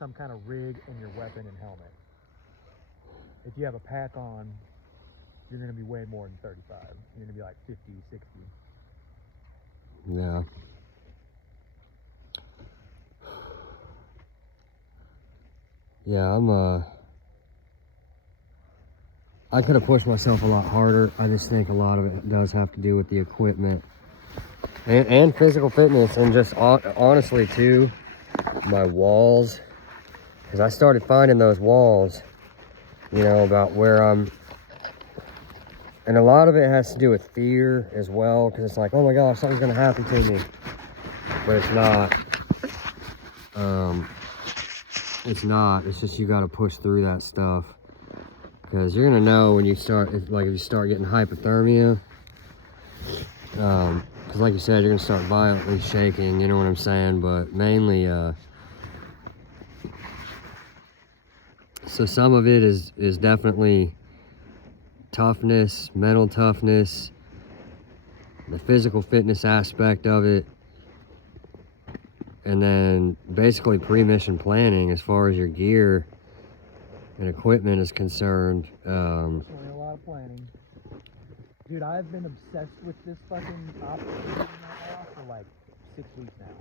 some kind of rig in your weapon and helmet. If you have a pack on, you're going to be way more than 35. You're going to be like 50, 60. Yeah. Yeah, I could have pushed myself a lot harder. I just think a lot of it does have to do with the equipment and physical fitness, and just honestly too, my walls. Because I started finding those walls, you know, about where I'm, and a lot of it has to do with fear as well, because it's like, oh my gosh, something's gonna happen to me, but it's not. It's not. It's just you got to push through that stuff, because you're gonna know when you start, if you start getting hypothermia. Because like you said, you're gonna start violently shaking. You know what I'm saying? But mainly, so some of it is definitely toughness, mental toughness, the physical fitness aspect of it, and then basically pre-mission planning as far as your gear and equipment is concerned. Definitely a lot of planning. Dude, I've been obsessed with this fucking operation right now for like 6 weeks now.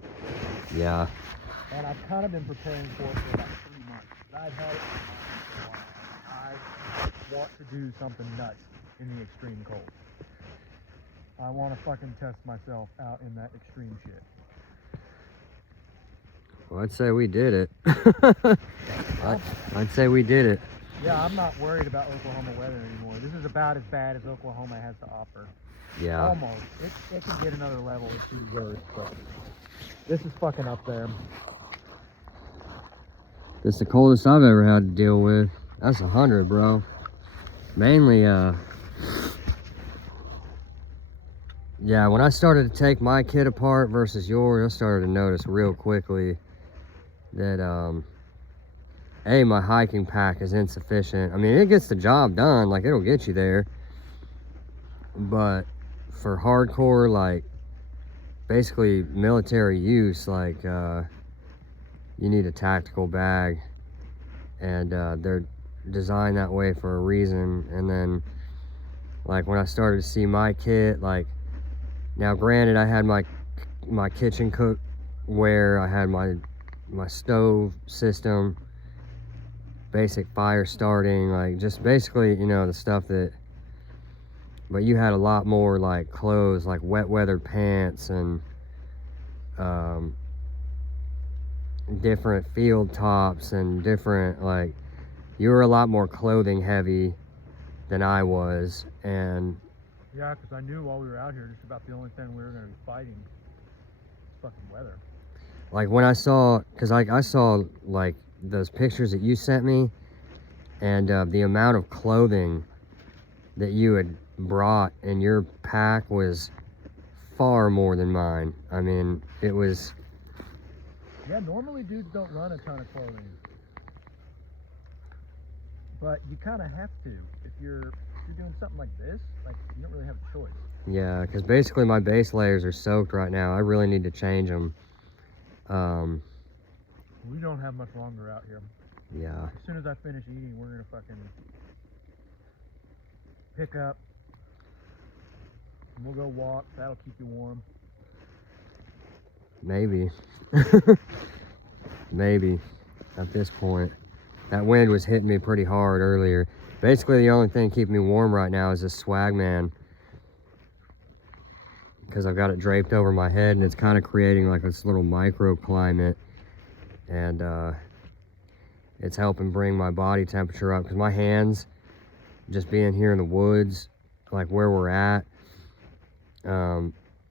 Yeah. And I've kind of been preparing for it for about 3 months. I've had it in my mind for a while. I want to do something nuts in the extreme cold. I want to fucking test myself out in that extreme shit. Well, I'd say we did it. I'd say we did it. Yeah, I'm not worried about Oklahoma weather anymore. This is about as bad as Oklahoma has to offer. Yeah. Almost. It can get another level or two worse, but this is fucking up there. This is the coldest I've ever had to deal with. That's 100, bro. Mainly, yeah, when I started to take my kit apart versus yours, I started to notice real quickly that, A, my hiking pack is insufficient. I mean, it gets the job done, like, it'll get you there. But for hardcore, like, basically military use, like, you need a tactical bag. And they're designed that way for a reason. And then, like, when I started to see my kit, like, now granted, I had my kitchen cookware, I had my stove system, basic fire starting, like, just basically, you know, the stuff that, but you had a lot more, like, clothes, like wet weather pants and different field tops and different, like, you were a lot more clothing heavy than I was. And yeah, because I knew while we were out here, just about the only thing we were going to be fighting is fucking weather. like when I saw, because I saw like those pictures that you sent me, and the amount of clothing that you had brought in your pack was far more than mine. I mean, it was. Yeah, normally dudes don't run a ton of clothing, but you kind of have to if you're doing something like this. Like, you don't really have a choice. Yeah, because basically my base layers are soaked right now. I really need to change them. We don't have much longer out here. Yeah. As soon as I finish eating, we're gonna fucking pick up and we'll go walk. That'll keep you warm. Maybe. Maybe at this point. That wind was hitting me pretty hard earlier. Basically, the only thing keeping me warm right now is this swag man, because I've got it draped over my head and it's kind of creating like this little microclimate, and it's helping bring my body temperature up, because my hands, just being here in the woods, like where we're at,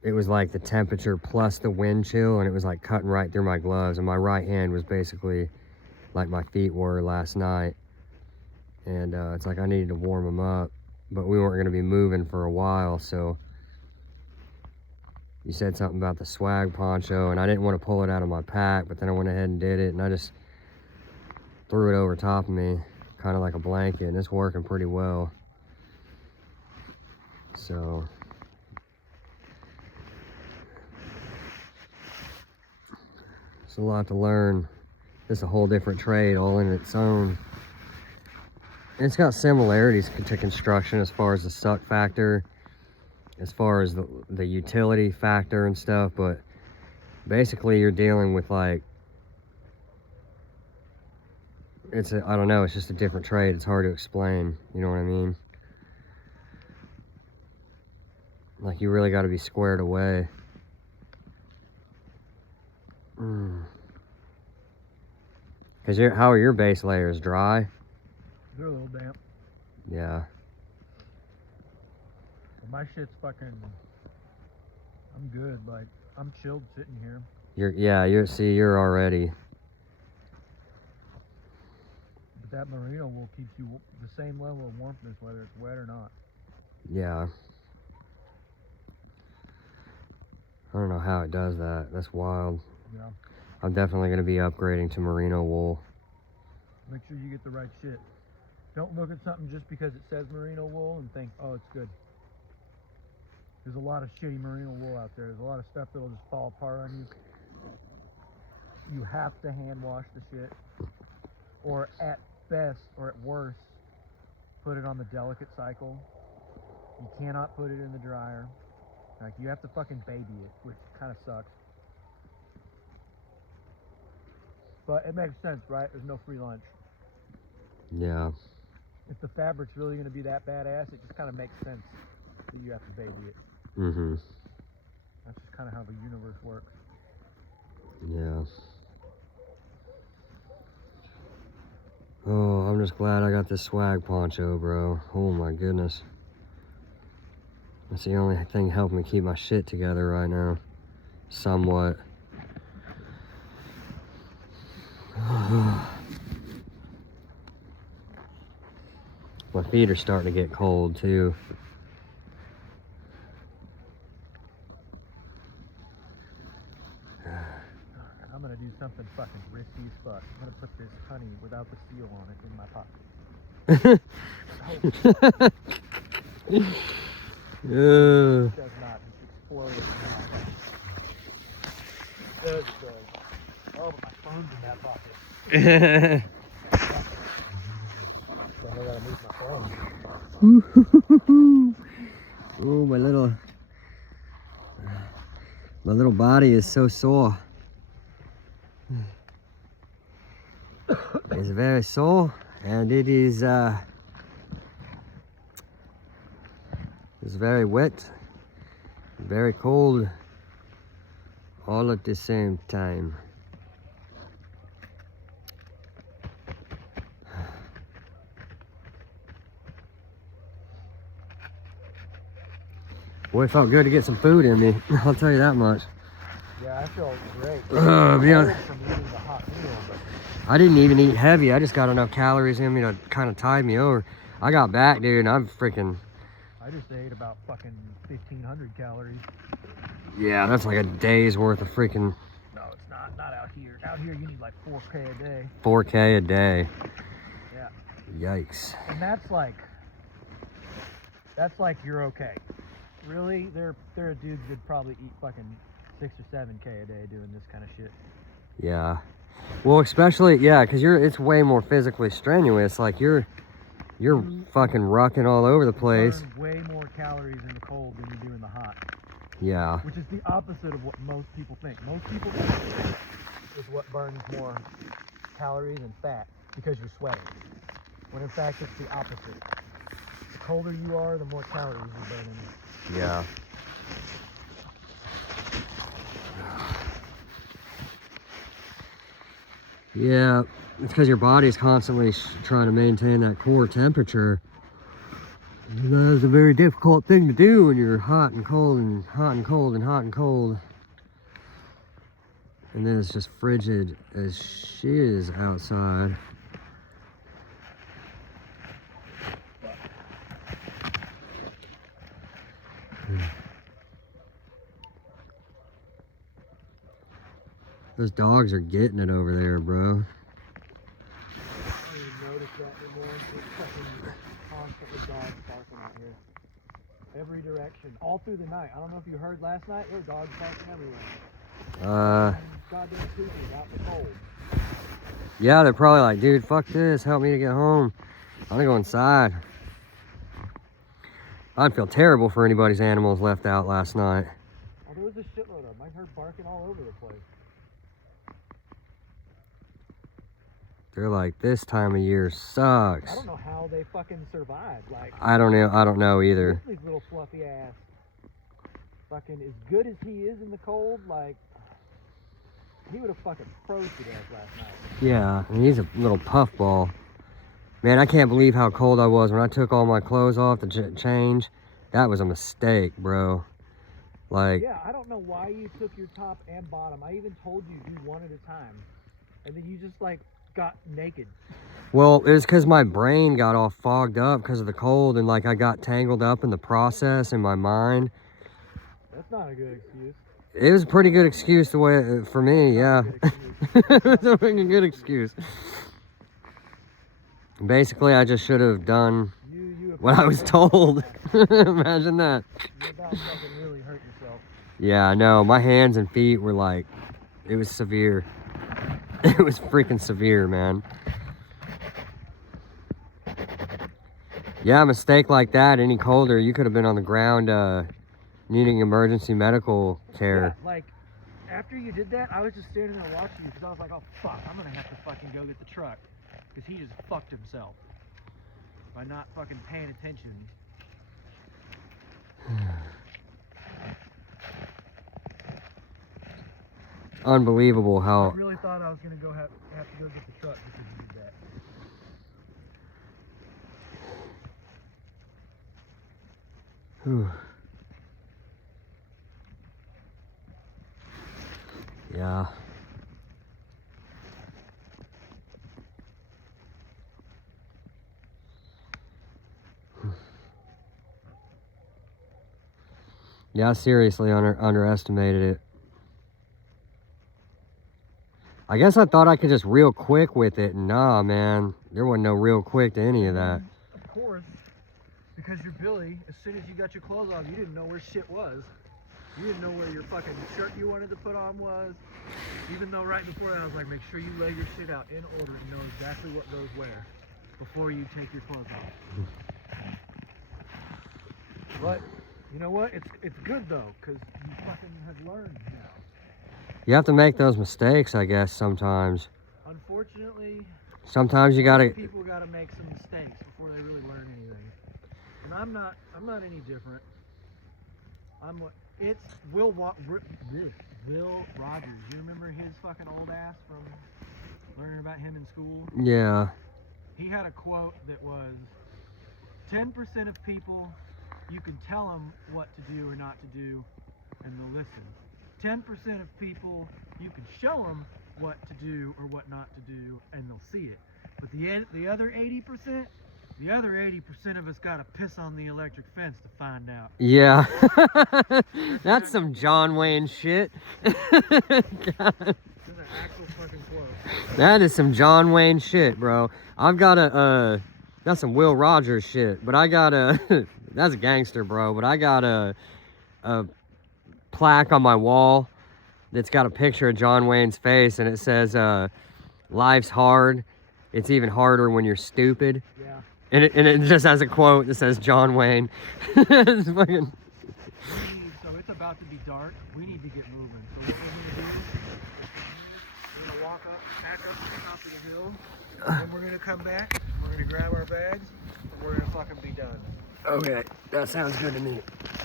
it was like the temperature plus the wind chill, and it was like cutting right through my gloves, and my right hand was basically like my feet were last night. And it's like I needed to warm them up, but we weren't going to be moving for a while. So you said something about the swag poncho, and I didn't want to pull it out of my pack, but then I went ahead and did it, and I just threw it over top of me, kind of like a blanket, and it's working pretty well. So it's a lot to learn. Just a whole different trade all in its own. It's got similarities to construction as far as the suck factor, as far as the utility factor and stuff, but basically you're dealing with like, I don't know, it's just a different trade. It's hard to explain, you know what I mean? Like, you really got to be squared away. Cause how are your base layers? Dry? They're a little damp. Yeah. But my shit's fucking, I'm good. Like, I'm chilled sitting here. You're already. But that merino wool keeps you the same level of warmthness whether it's wet or not. Yeah. I don't know how it does that. That's wild. Yeah. I'm definitely going to be upgrading to merino wool. Make sure you get the right shit. Don't look at something just because it says merino wool and think, oh, it's good. There's a lot of shitty merino wool out there. There's a lot of stuff that'll just fall apart on you. You have to hand wash the shit. Or at best, or at worst, put it on the delicate cycle. You cannot put it in the dryer. Like, you have to fucking baby it, which kind of sucks. But it makes sense, right? There's no free lunch. Yeah. If the fabric's really going to be that badass, it just kind of makes sense that you have to baby it. Mm-hmm. That's just kind of how the universe works. Yeah. Oh, I'm just glad I got this swag poncho, bro. Oh my goodness. That's the only thing helping me keep my shit together right now. Somewhat. My feet are starting to get cold too. I'm gonna do something fucking risky as fuck. I'm gonna put this honey without the seal on it in my pocket. It does not. It's exploded. It does. Oh, but my phone's in that pocket. So I gotta move my phone. Oh, my little body is so sore. It's very sore, and it is it's very wet, very cold, all at the same time. Boy, it felt good to get some food in me. I'll tell you that much. Yeah, I feel great. I didn't even eat heavy. I just got enough calories in me to kind of tide me over. I got back, dude, and I'm freaking... I just ate about fucking 1,500 calories. Yeah, that's like a day's worth of freaking... No, it's not. Not out here. Out here, you need like 4K a day. 4K a day. Yeah. Yikes. And that's like you're okay. Really, there are dudes that probably eat fucking 6 or 7K a day doing this kind of shit. Yeah. Well, especially, yeah, because it's way more physically strenuous. Like, you're fucking rucking all over the place. You burn way more calories in the cold than you do in the hot. Yeah. Which is the opposite of what most people think. Most people think is what burns more calories and fat because you're sweating. When in fact, it's the opposite. The colder you are, the more calories you're burning. Yeah. Yeah, it's because your body's constantly trying to maintain that core temperature. And that is a very difficult thing to do when you're hot and cold and hot and cold and hot and cold. And then it's just frigid as shiz outside. Those dogs are getting it over there, bro. I don't even notice that anymore. There's fucking constantly dogs barking out here. Every direction. All through the night. I don't know if you heard last night. There were dogs barking everywhere. Goddamn cuckoos out in the cold. Yeah, they're probably like, dude, fuck this. Help me to get home. I'm gonna go inside. I'd feel terrible for anybody's animals left out last night. Oh, there was a shitload of them. I heard barking all over the place. They're like, this time of year sucks. I don't know how they fucking survived. Like, I don't know either. these little fluffy ass. Fucking as good as he is in the cold, like, he would have fucking froze to death last night. Yeah, and he's a little puffball. Man, I can't believe how cold I was when I took all my clothes off to change. That was a mistake, bro. Like, yeah, I don't know why you took your top and bottom. I even told you do one at a time. And then you just, like, got naked. well, it was because my brain got all fogged up because of the cold, and, like, I got tangled up in the process in my mind. That's not a good excuse. It was a pretty good excuse the way, for me, yeah. It was a pretty good excuse. Basically, I just should have done what I was told. Imagine that. You're about to fucking really hurt yourself. Yeah, no, my hands and feet were like, it was severe. It was freaking severe, man. Yeah, a mistake like that, any colder, you could have been on the ground needing emergency medical care. Yeah, like, after you did that, I was just standing there watching you because I was like, oh, fuck, I'm going to have to fucking go get the truck. Because he just fucked himself by not fucking paying attention. Unbelievable I how... really thought I was going to have to go get the truck because you did that. Whew. Yeah. Yeah, I seriously underestimated it. I guess I thought I could just real quick with it. Nah, man. There wasn't no real quick to any of that. Of course, because you're Billy, as soon as you got your clothes on, you didn't know where shit was. You didn't know where your fucking shirt you wanted to put on was. Even though right before that I was like, make sure you lay your shit out in order and know exactly what goes where before you take your clothes off. But you know what? It's good though, because you fucking have learned now. You have to make those mistakes, I guess, sometimes. Unfortunately, sometimes you gotta... people gotta make some mistakes before they really learn anything. And I'm not any different. It's Will Rogers. You remember his fucking old ass from learning about him in school? Yeah. He had a quote that was, 10% of people, you can tell them what to do or not to do, and they'll listen. 10% of people, you can show them what to do or what not to do, and they'll see it. But the other 80%, the other 80% of us gotta piss on the electric fence to find out. Yeah. That's some John Wayne shit. God. That's an actual fucking quote. That is some John Wayne shit, bro. I've got a, that's some Will Rogers shit, but I got a, that's gangster, bro, but I got a plaque on my wall that's got a picture of John Wayne's face, and it says, life's hard. It's even harder when you're stupid. Yeah. And it just has a quote that says John Wayne. It's fucking... So it's about to be dark. We need to get moving. So what we're going to do is we're going to walk back up to the top of the hill. And we're going to come back. We're going to grab our bags. And we're going to fucking be done. Okay, that sounds good to me.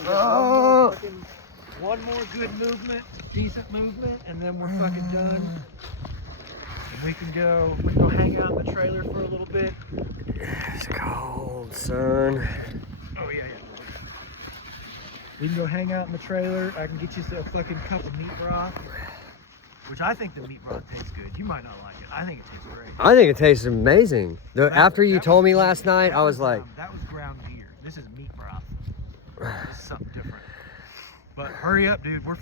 Oh! One more good movement, decent movement, and then we're fucking done. And we can go hang out in the trailer for a little bit. It's cold, son. Oh yeah. We can go hang out in the trailer. I can get you a fucking cup of meat broth, which I think the meat broth tastes good. You might not like it. I think it tastes great. I think it tastes amazing. After you told me last night, I was like... that was ground deer. This is meat broth. This is something different. But hurry up, dude. We're